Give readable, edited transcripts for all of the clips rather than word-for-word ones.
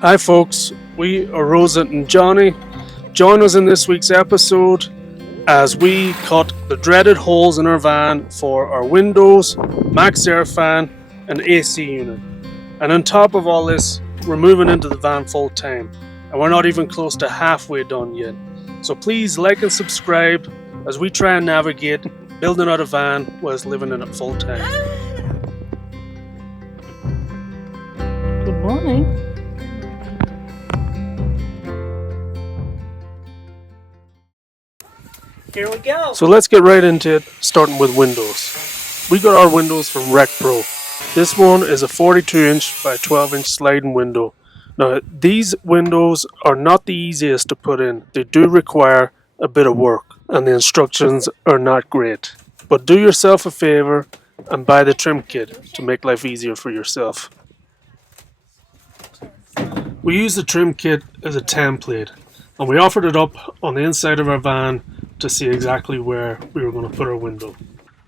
Hi folks, we are Rosa and Johnny. Join us in this week's episode as we cut the dreaded holes in our van for our windows, Maxxair Fan and AC unit. And on top of all this, we're moving into the van full time, and we're not even close to halfway done yet. So please like and subscribe as we try and navigate building out a van whilst living in it full time. Good morning. Here we go. So let's get right into it, starting with windows. We got our windows from Rec Pro. This one is a 42 inch by 12 inch sliding window. Now these windows are not the easiest to put in. They do require a bit of work and the instructions are not great. But do yourself a favor and buy the trim kit to make life easier for yourself. We used the trim kit as a template and we offered it up on the inside of our van to see exactly where we were going to put our window.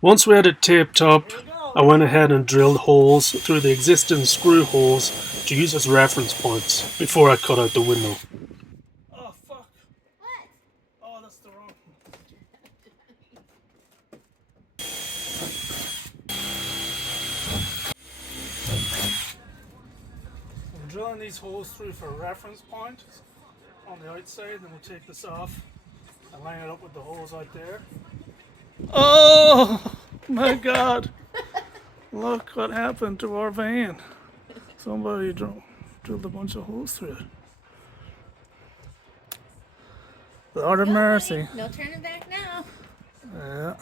Once we had it taped up, I went ahead and drilled holes through the existing screw holes to use as reference points before I cut out the window. Oh fuck. What? Oh, that's the wrong I'm drilling these holes through for a reference point on the outside, then we'll take this off and line it up with the holes out there. Oh my god! Look what happened to our van. Somebody drilled a bunch of holes through it. Lord have mercy. No turning back now. Yeah.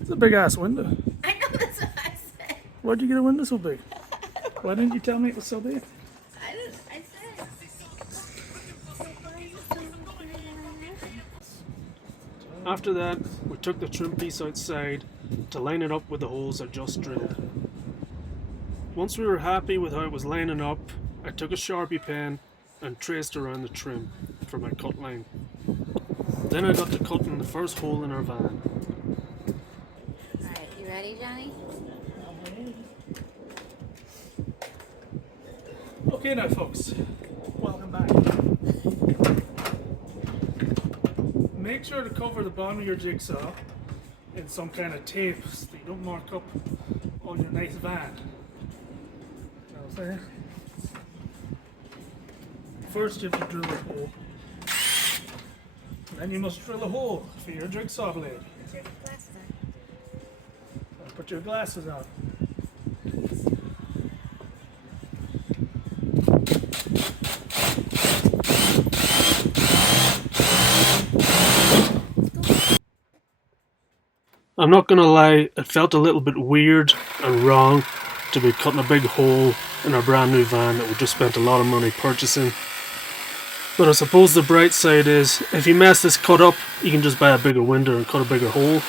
It's a big ass window. I know, that's what I said. Why'd you get a window so big? Why didn't you tell me it was so big? I said. After that, we took the trim piece outside to line it up with the holes I just drilled. Once we were happy with how it was lining up, I took a Sharpie pen and traced around the trim for my cut line. Then I got to cutting the first hole in our van. Alright, you ready, Johnny? Okay now folks, welcome back. Make sure to cover the bottom of your jigsaw in some kind of tape so you don't mark up on your nice van. You know what I'm saying? First you have to drill a hole. And then you must drill a hole for your jigsaw blade. Put your glasses on. I'm not gonna lie, it felt a little bit weird and wrong to be cutting a big hole in our brand new van that we just spent a lot of money purchasing. But I suppose the bright side is, if you mess this cut up, you can just buy a bigger window and cut a bigger hole.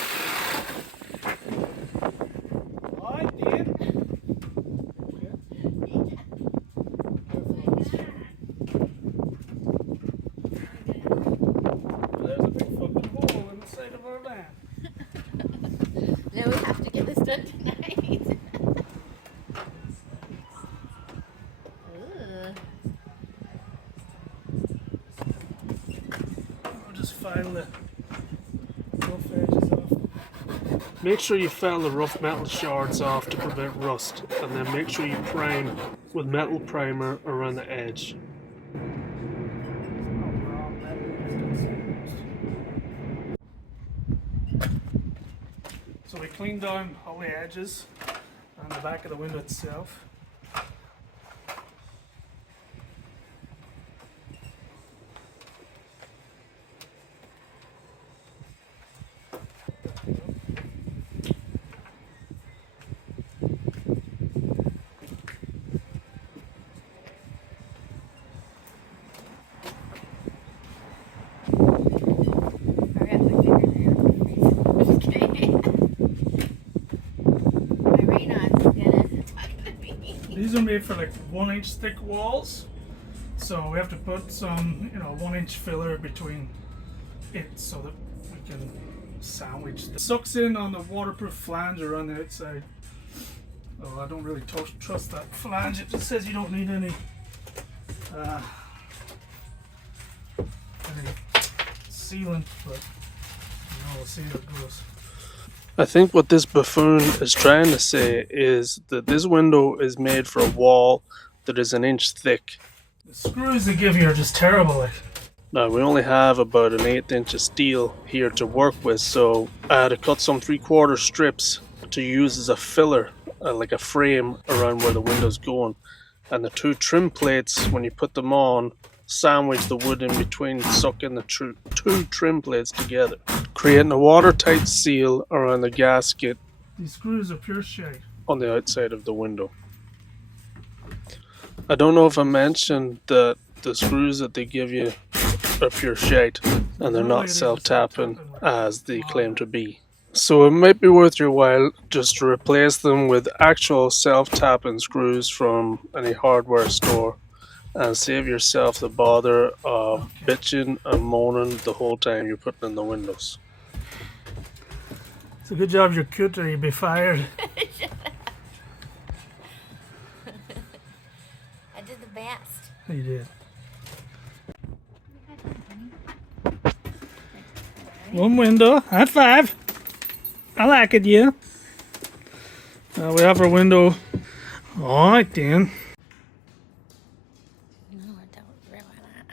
There's a big fucking hole in the side of our van. Now we have to get this done tonight. I'll just file the rough edges off. Make sure you file the rough metal shards off to prevent rust, and then make sure you prime with metal primer around the edge. So we cleaned down all the edges and the back of the window itself. These are made for like 1 inch thick walls, so we have to put some, 1 inch filler between it so that we can sandwich. It sucks in on the waterproof flange around the outside. Oh, I don't really trust that flange. It just says you don't need any Sealant, but we'll see how it goes. I think what this buffoon is trying to say is that this window is made for a wall that is an inch thick. The screws they give you are just terrible. Like. Now we only have about an 1/8 inch of steel here to work with, so I had to cut some 3/4 strips to use as a filler, like a frame around where the window's going. And the 2 trim plates, when you put them on, sandwich the wood in between, sucking the 2 trim plates together, creating a watertight seal around the gasket. These screws are pure shite. On the outside of the window. I don't know if I mentioned that the screws that they give you are pure shite and they're not self-tapping as they claim to be. So it might be worth your while just to replace them with actual self-tapping screws from any hardware store and save yourself the bother of bitching and moaning the whole time you're putting in the windows. It's a good job you're cute or you'd be fired. I did the best. You did. One window. High five. I like it, yeah. We have our window. Alright then. No, I don't really that.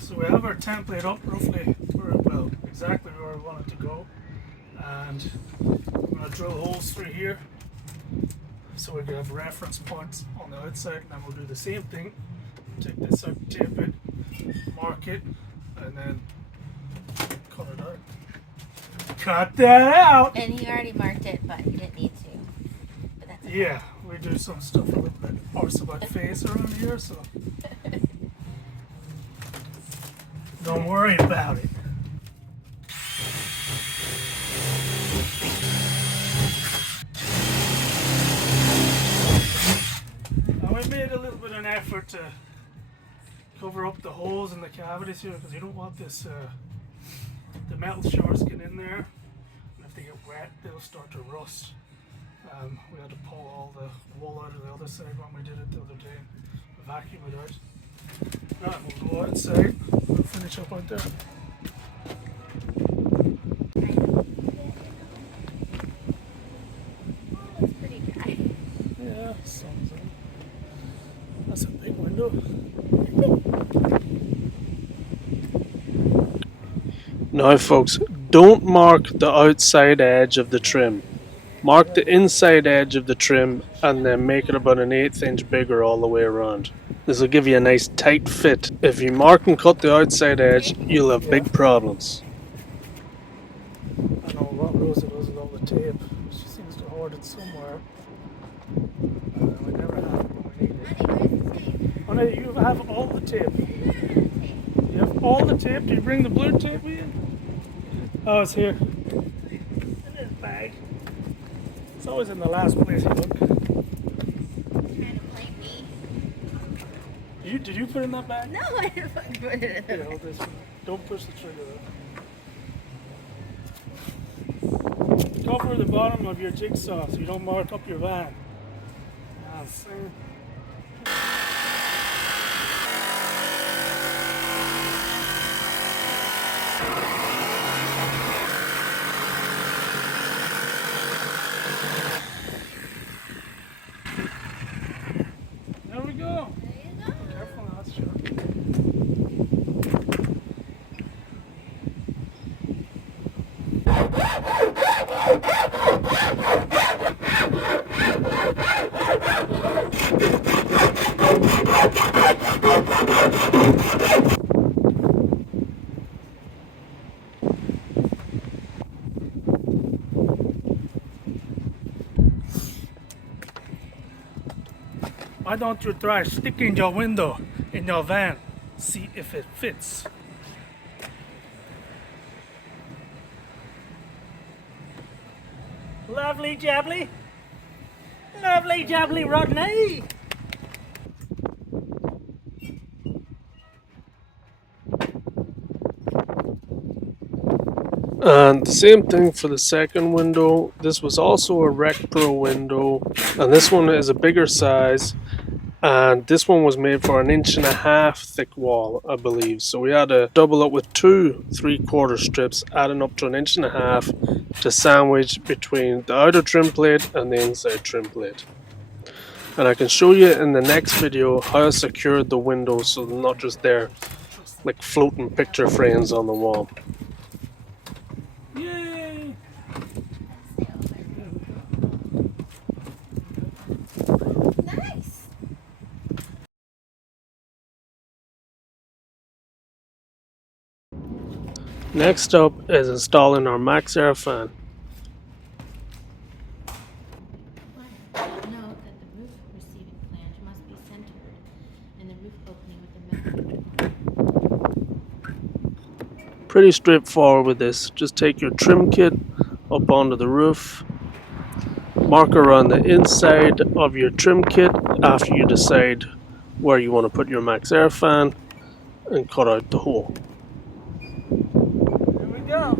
So we have our template up roughly, well, exactly where we want it to go. And I'm going to drill holes through here so we can have reference points on the outside, and then we'll do the same thing. Take this out, tape it, mark it, and then cut it out. Cut that out! And you already marked it, but you didn't need to. But that's okay. Yeah, we do some stuff a little bit arse about face around here, so don't worry about it. Now we made a little bit of an effort to cover up the holes in the cavities here because you don't want this the metal shorts get in there, and if they get wet they'll start to rust. We had to pull all the wool out of the other side when we did it the other day. Vacuum it out. Now we'll go outside. We'll finish up out there. Oh, it's pretty dry. Yeah, sun's in. That's a big window. Now folks, don't mark the outside edge of the trim. Mark the inside edge of the trim and then make it about an 1/8 inch bigger all the way around. This will give you a nice tight fit. If you mark and cut the outside edge, you'll have big problems. I know what Rosa does with all the tape. She seems to hoard it somewhere. We never have it when we need it. Oh no, you have all the tape. You have all the tape? Do you bring the blue tape with you? Oh, it's here. In this bag. It's always in the last place you look. Trying to play me. Did you put it in that bag? No, I didn't put it in Here, there. hold this one. Don't push the trigger though. Cover the bottom of your jigsaw so you don't mark up your van. Ah, see? There we go. There you go. Careful now, that's sure. Why don't you try sticking your window in your van? See if it fits. Lovely jubbly. Lovely jubbly, Rodney. And the same thing for the second window. This was also a Rec Pro window, and this one is a bigger size, and this one was made for 1.5 inch thick wall, I believe. So we had to double up with 2 3/4 strips, adding up to 1.5 inch to sandwich between the outer trim plate and the inside trim plate. And I can show you in the next video how I secured the windows so they're not just there like floating picture frames on the wall. Yay! Nice. Next up is installing our Maxxair fan. Note that the roof receiving flange must be centered in the roof opening with the metal. Pretty straightforward with this. Just take your trim kit up onto the roof, mark around the inside of your trim kit after you decide where you want to put your Maxxair fan, and cut out the hole. There we go.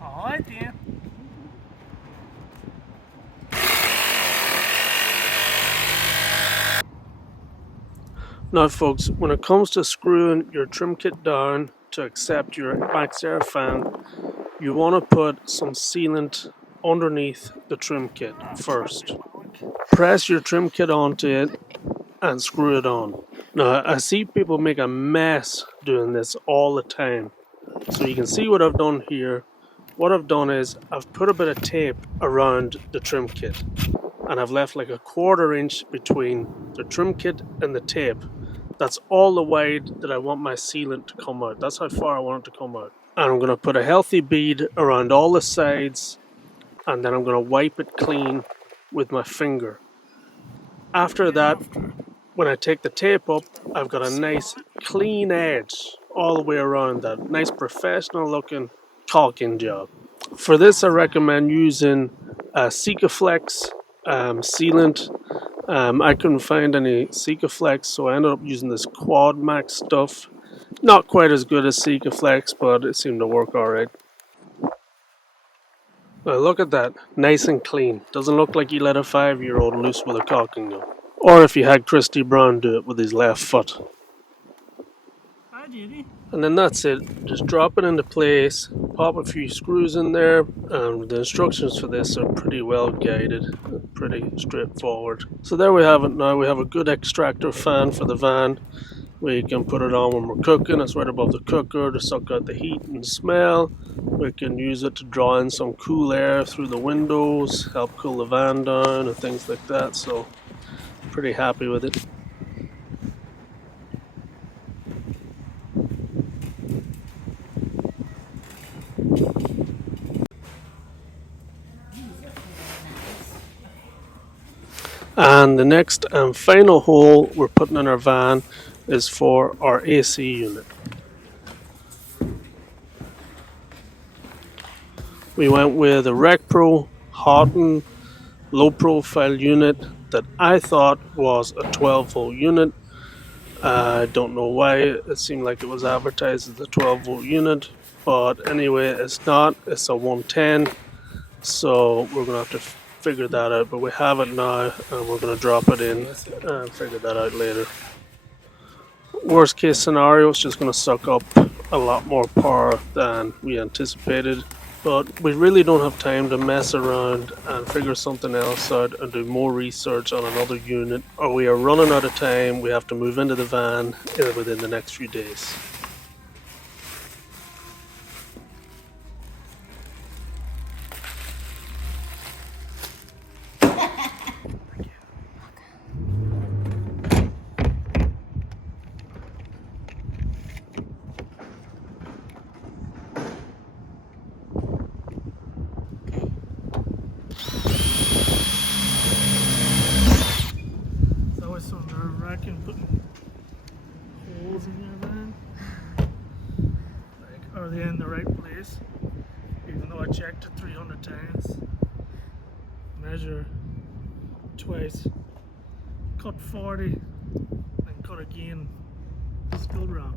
All right, then. Now folks, when it comes to screwing your trim kit down to accept your Maxxair fan, you want to put some sealant underneath the trim kit first. Press your trim kit onto it and screw it on. Now I see people make a mess doing this all the time. So you can see what I've done here. What I've done is I've put a bit of tape around the trim kit, and I've left like 1/4 inch between the trim kit and the tape. That's all the wide that I want my sealant to come out. That's how far I want it to come out. And I'm going to put a healthy bead around all the sides, and then I'm going to wipe it clean with my finger. After that, when I take the tape up, I've got a nice clean edge all the way around that. Nice professional looking caulking job. For this I recommend using a Sikaflex sealant. I couldn't find any Sikaflex, so I ended up using this Quad Max stuff. Not quite as good as Sikaflex, but it seemed to work alright. Well, look at that, nice and clean. Doesn't look like you let a 5-year-old loose with a caulking gun. Or if you had Christy Brown do it with his left foot. Hi, Judy. And then that's it. Just drop it into place, pop a few screws in there, and the instructions for this are pretty well guided, pretty straightforward. So there we have it now. We have a good extractor fan for the van. We can put it on when we're cooking. It's right above the cooker to suck out the heat and smell. We can use it to draw in some cool air through the windows, help cool the van down and things like that. So pretty happy with it. And the next and final hole we're putting in our van is for our AC unit. We went with a Rec Pro Houghton low profile unit that I thought was a 12-volt unit. I don't know why it seemed like it was advertised as a 12-volt unit, but anyway, it's not. It's a 110, so we're gonna have to figure that out, but we have it now and we're going to drop it in and figure that out later. Worst case scenario, it's just going to suck up a lot more power than we anticipated, but we really don't have time to mess around and figure something else out and do more research on another unit, or we are running out of time. We have to move into the van within the next few days. reckon putting holes in your van? Like, are they in the right place? Even though I checked it 300 times. Measure twice. Cut 40 and cut again. Still wrong.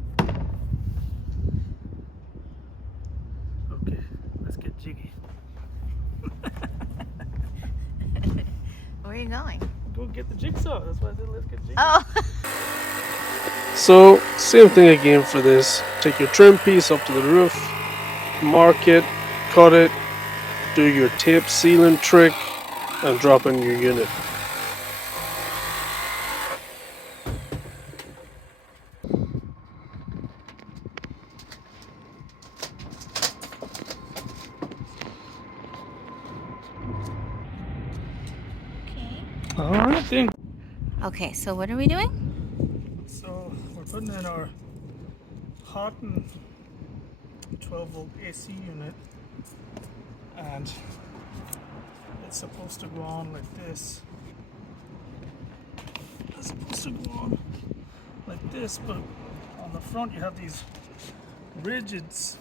Okay, let's get jiggy. Where are you going? Go get the jigsaw. That's why I said let's get jiggy. Oh. So, same thing again for this. Take your trim piece up to the roof, mark it, cut it, do your tape sealant trick, and drop in your unit. Okay. Alright then. Okay, so what are we doing? So we're putting in our hot and 12 volt AC unit, and it's supposed to go on like this. It's supposed to go on like this, but on the front you have these ridges,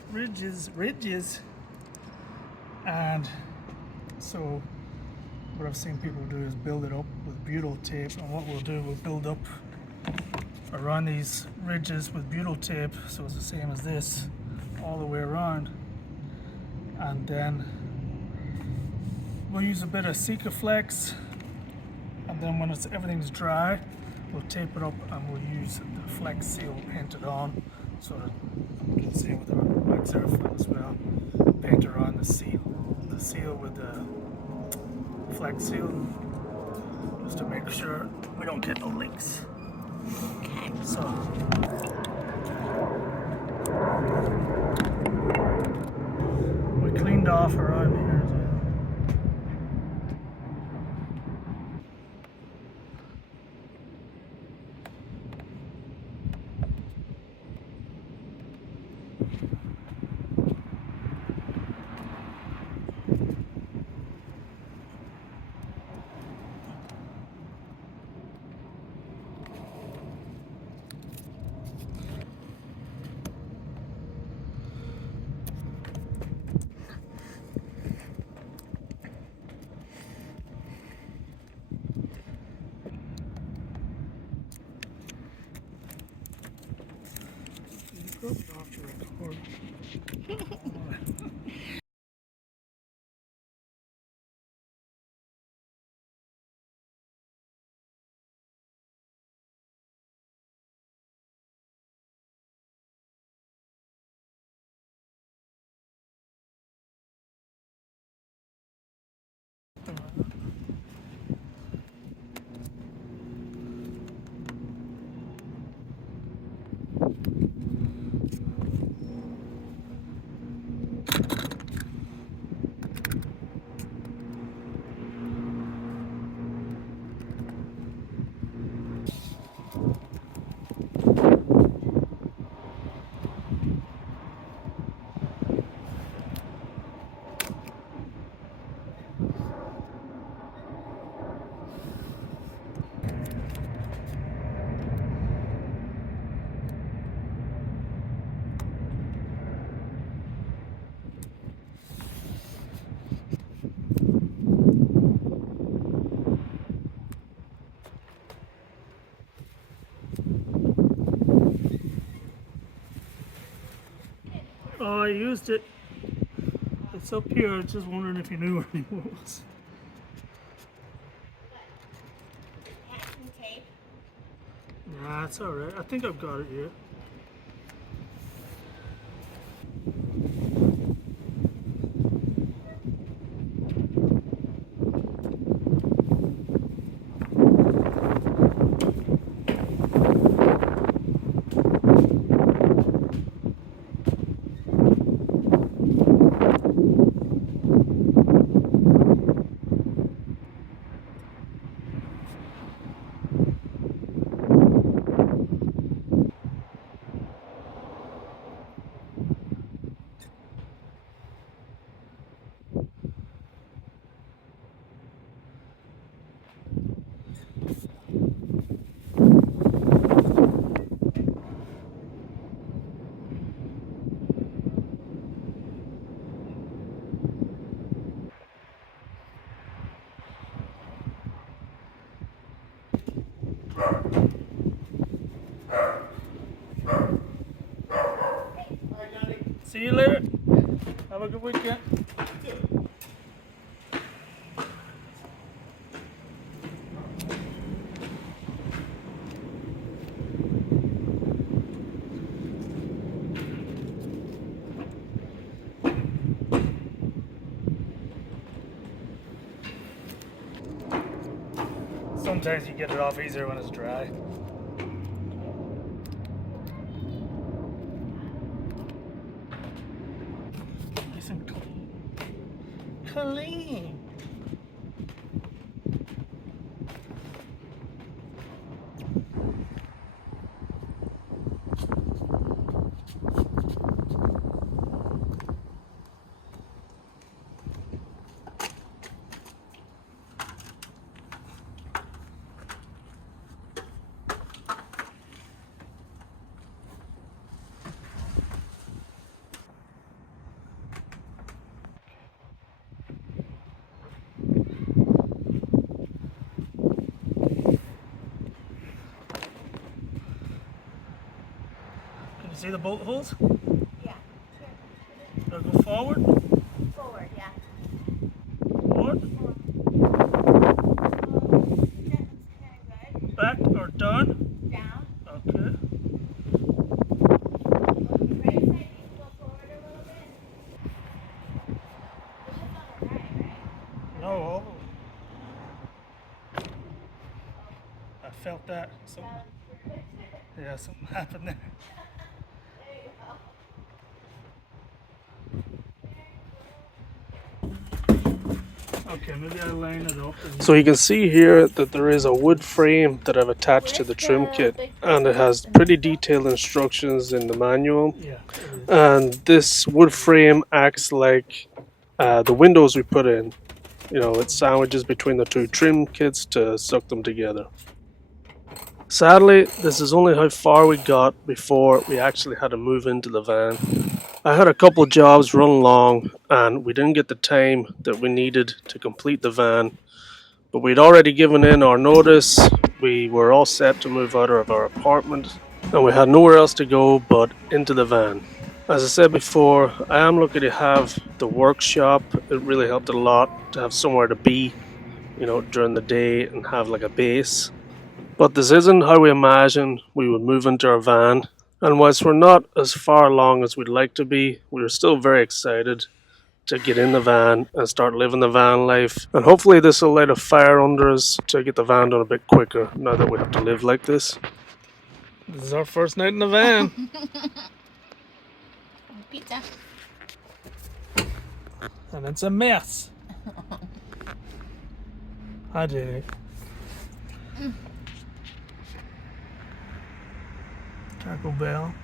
and so what I've seen people do is build it up with butyl tape, and what we'll do, we'll build up around these ridges with butyl tape, so it's the same as this all the way around, and then we'll use a bit of Sikaflex, and then when everything's dry, we'll tape it up and we'll use the Flex Seal painted on, so that we can see with our Maxxair Fan as well, paint around the seal with the Flex Seal, just to make sure we don't get no leaks. Okay. So we cleaned off around here as well. Off to record. Oh, I used it. It's up here. I was just wondering if you knew where it was. Packing tape. Nah, it's alright. I think I've got it here. See you later. Have a good weekend. Sometimes you get it off easier when it's dry. Nice and clean. Clean. See the bolt holes? Yeah. Gotta go forward? Forward, yeah. Forward? That looks kind of good. Back or done? Down. Okay. Right side needs to go forward a little bit. It's just on the right, right? No. I felt that. Something, yeah, something happened there. There you go. Okay, maybe I line it up. And So you can see here that there is a wood frame that I've attached to the trim kit, and it has pretty detailed instructions in the manual. yeah, it is. And this wood frame acts like the windows we put in. You know, it sandwiches between the two trim kits to suck them together. Sadly, this is only how far we got before we actually had to move into the van. I had a couple jobs run along and we didn't get the time that we needed to complete the van, but we'd already given in our notice. We were all set to move out of our apartment and we had nowhere else to go but into the van. As I said before, I am lucky to have the workshop. It really helped a lot to have somewhere to be, you know, during the day and have like a base. But this isn't how we imagined we would move into our van. And whilst we're not as far along as we'd like to be, we're still very excited to get in the van and start living the van life. And hopefully this will light a fire under us to get the van done a bit quicker now that we have to live like this. This is our first night in the van. Pizza. And it's a mess. Hi, Jenny. Taco Bell.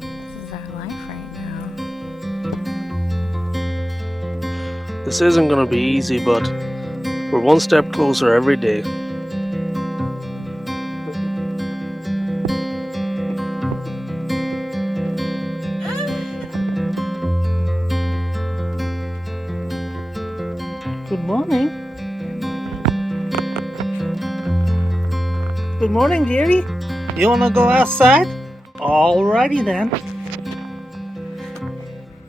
This is our life right now. This isn't going to be easy, but we're one step closer every day. Good morning. Good morning, dearie. You wanna go outside? Alrighty then.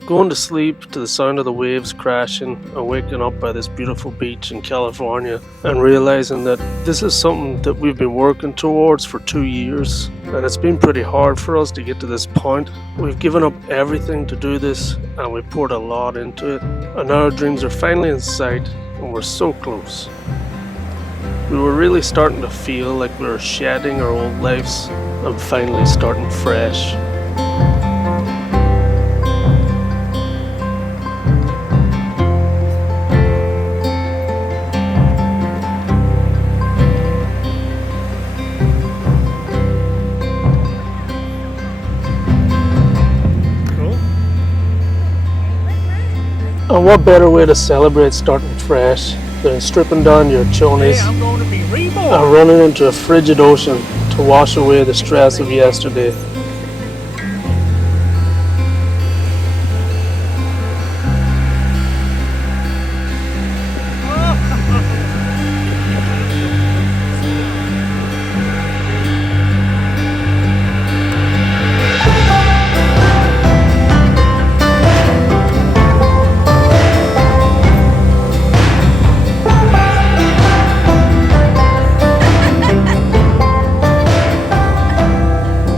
Going to sleep to the sound of the waves crashing and waking up by this beautiful beach in California and realizing that this is something that we've been working towards for 2 years, and it's been pretty hard for us to get to this point. We've given up everything to do this and we poured a lot into it, and now our dreams are finally in sight and we're so close. We were really starting to feel like we were shedding our old lives and finally starting fresh. And what better way to celebrate starting fresh than stripping down your chonies Hey, I'm going to be reborn. and running into a frigid ocean to wash away the stress of yesterday.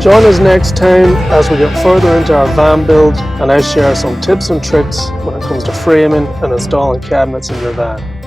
Join us next time as we get further into our van build and I share some tips and tricks when it comes to framing and installing cabinets in your van.